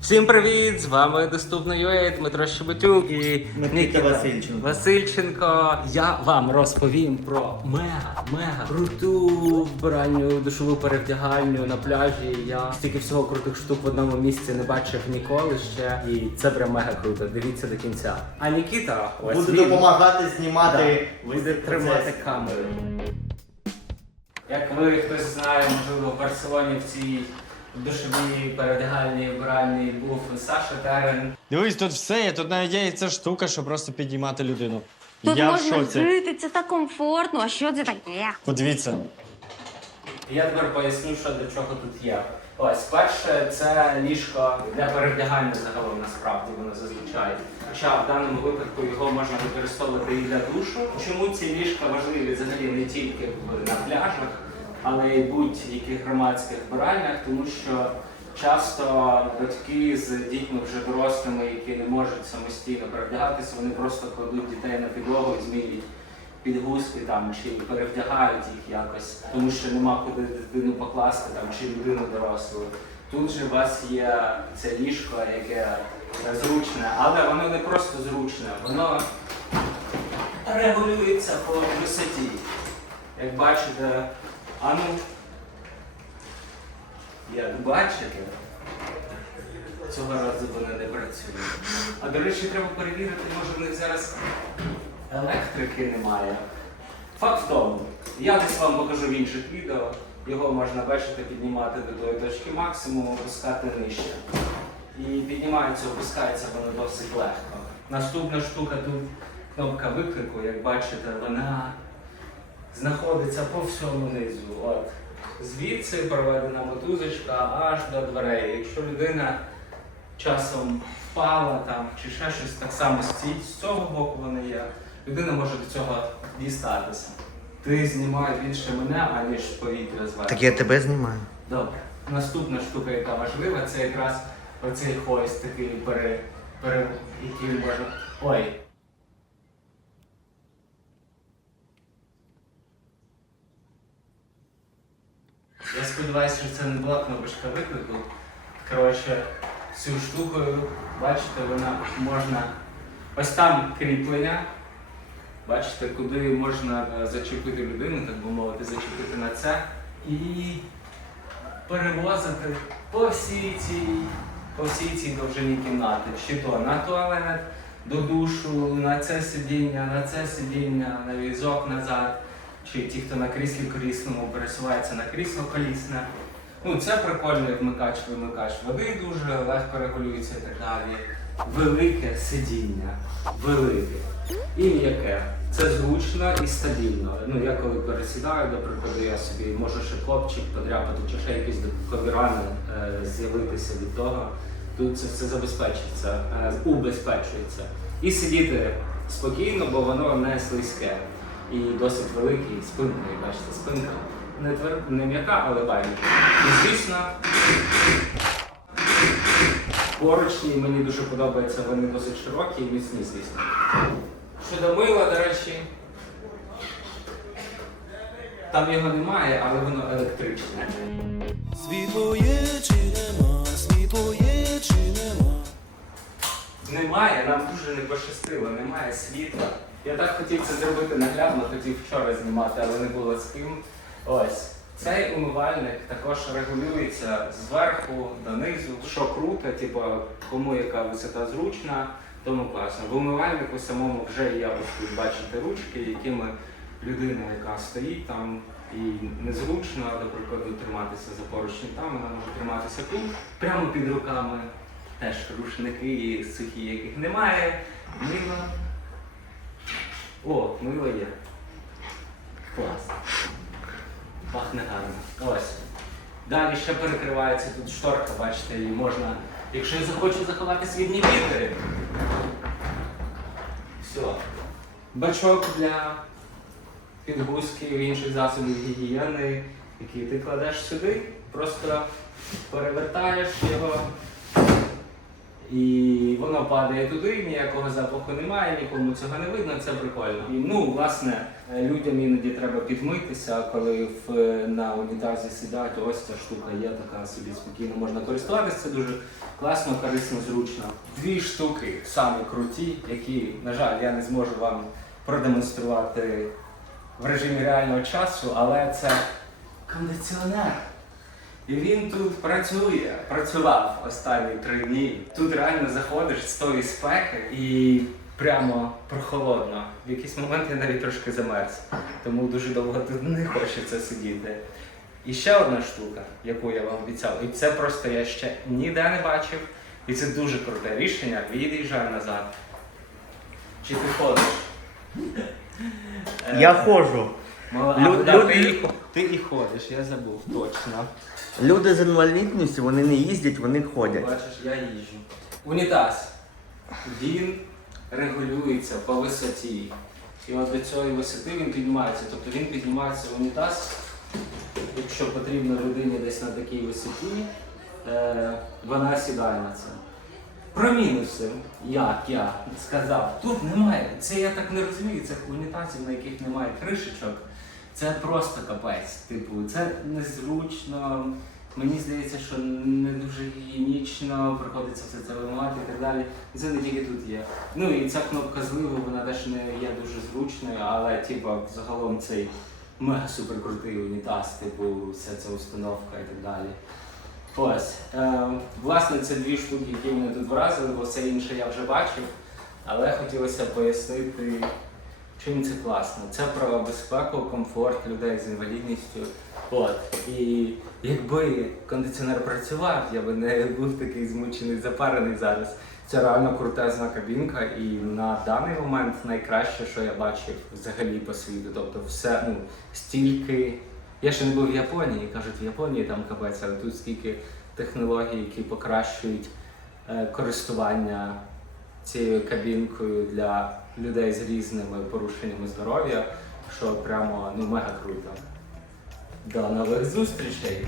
Всім привіт! З вами доступно UA, Дмитро Щебетюк і Микита Васильченко. Васильченко. Я вам розповім про мега, мега круту вбиральню душову перевдягальню на пляжі. Я стільки всього крутих штук в одному місці не бачив ніколи ще. І це прям мега круто. Дивіться до кінця. А Нікіта ось Буду він допомагати знімати. да, буде тримати камеру. Як ви хтось знає, можливо, в Барселоні в цій душовій перевдягальній вбиральній був Саша Терен. Дивись, тут все є, тут навіть є ця штука, щоб просто підіймати людину. Тут Я в можна шоці. жити, це так комфортно. А що це таке? Подивіться. Я тепер поясню, що до чого тут є. Ось, перше, це ліжко для перевдягання загалом насправді воно зазвичай. Хоча в даному випадку його можна використовувати і для душу. Чому ці ліжка важливі взагалі не тільки в- на пляжах, але й будь-яких громадських вбиральнях, тому що часто батьки з дітьми вже дорослими, які не можуть самостійно перевдягатися, вони просто кладуть дітей на підлогу і змінюють підгузки там чи перевдягають їх якось, тому що нема куди дитину покласти там чи людину дорослу. Тут же у вас є це ліжко, яке зручне, але воно не просто зручне, воно регулюється по висоті. Як бачите, а ну, як бачите, цього разу вони не працюють. А до речі, треба перевірити, може в них зараз електрики немає. Факт в тому, я десь вам покажу в інших відео. Його можна бачити, піднімати до тої точки максимуму, опускати нижче. І піднімається, опускається воно досить легко. Наступна штука тут кнопка виклику, як бачите, вона знаходиться по всьому низу. От. Звідси проведена мотузочка аж до дверей. Якщо людина часом впала там чи ще щось так само ці- з цього боку вона є, людина може до цього дістатися. Ти знімаєш більше мене, аніж повітря зверху. Так я тебе знімаю. Добре. Наступна штука, яка важлива, це якраз оцей хойст такий пере, пере, який може. Ой. Я сподіваюся, що це не була кнопочка виклику. Коротше, цю штуку, бачите, вона можна. Ось там кріплення. Бачите, куди можна е, зачепити людину, так би мовити, зачепити на це і перевозити по всій цій, по всій цій довжині кімнати. Чи то на туалет, до душу, на це сидіння, на це сидіння, на візок назад, чи ті, хто на кріслі колісному пересувається на крісло колісне. Ну, це прикольний вмикач, вимикач води дуже легко регулюється і так далі. Велике сидіння, велике і м'яке. Це зручно і стабільно. Ну, я коли пересідаю, до прикладу, я собі можу ще копчик подряпати, чи ще якісь додаткові рани е, з'явитися від того. Тут це все забезпечується, е, убезпечується. І сидіти спокійно, бо воно не слизьке і досить великий спинкою. Бачите, спинка не твер... не м'яка, але байдуже. І звісно, поручні мені дуже подобаються, вони досить широкі і міцні, звісно. Щодо мила, до речі, там його немає, але воно електричне. Світло є чи нема, світло є чи нема. Немає, нам дуже не пощастило, немає світла. Я так хотів це зробити наглядно, хотів вчора знімати, але не було з ким. Ось. Цей умивальник також регулюється зверху донизу, що круто, типу, кому яка висота зручна, тому класно. В умивальнику самому вже є тут бачите ручки, якими людина, яка стоїть там і незручно, до прикладу, триматися за поручні там, вона може триматися тут, прямо під руками. Теж рушники сухі, яких немає. Мило. О, мило є. Клас. Пахне гарно. Ось. Далі ще перекривається тут шторка, бачите, і можна, якщо я захочу заховати свідні вітри. Все. Бачок для підгузків і інших засобів гігієни, які ти кладеш сюди, просто перевертаєш його І воно падає туди, ніякого запаху немає, нікому цього не видно, це прикольно. І, ну, власне, е, людям іноді треба підмитися, коли в, на унітазі сидять, ось ця штука є, така собі спокійно можна користуватися. Це дуже класно, корисно, зручно. Дві штуки самі круті, які, на жаль, я не зможу вам продемонструвати в режимі реального часу, але це кондиціонер. І він тут працює, працював останні три дні. Тут реально заходиш з тої спеки і прямо прохолодно. В якийсь момент я навіть трошки замерз, тому дуже довго тут не хочеться сидіти. І ще одна штука, яку я вам обіцяв, і це просто я ще ніде не бачив. І це дуже круте рішення. Від'їжджай назад. Чи ти ходиш? Я ходжу. Лю- а, да, лю- ти, і, ти і ходиш, я забув, точно. Люди з інвалідністю, вони не їздять, вони ходять. Бачиш, я їжджу. Унітаз. Він регулюється по висоті. І от до цієї висоти він піднімається. Тобто він піднімається в унітаз, якщо потрібно людині десь на такій висоті, е, вона сідає на це. Про мінуси, як я сказав, тут немає. Це я так не розумію, цих унітазів, на яких немає кришечок. Це просто капець. Типу, це незручно. Мені здається, що не дуже гігієнічно, приходиться все це вимивати і так далі. Це не тільки тут є. Ну і ця кнопка зливу, вона теж не є дуже зручною, але типу, загалом цей мега супер крутий унітаз, типу, вся ця установка і так далі. Ось. Е, власне, це дві штуки, які мене тут вразили, бо все інше я вже бачив. Але хотілося пояснити, чим це класно. Це про безпеку, комфорт людей з інвалідністю. От. І якби кондиціонер працював, я би не був такий змучений, запарений зараз. Це реально крутезна кабінка, і на даний момент найкраще, що я бачив взагалі по світу. Тобто, все ну стільки. Я ще не був в Японії, кажуть, в Японії там капець, але тут скільки технологій, які покращують е, користування цією кабінкою для людей з різними порушеннями здоров'я, що прямо ну мега круто. До нових зустрічей!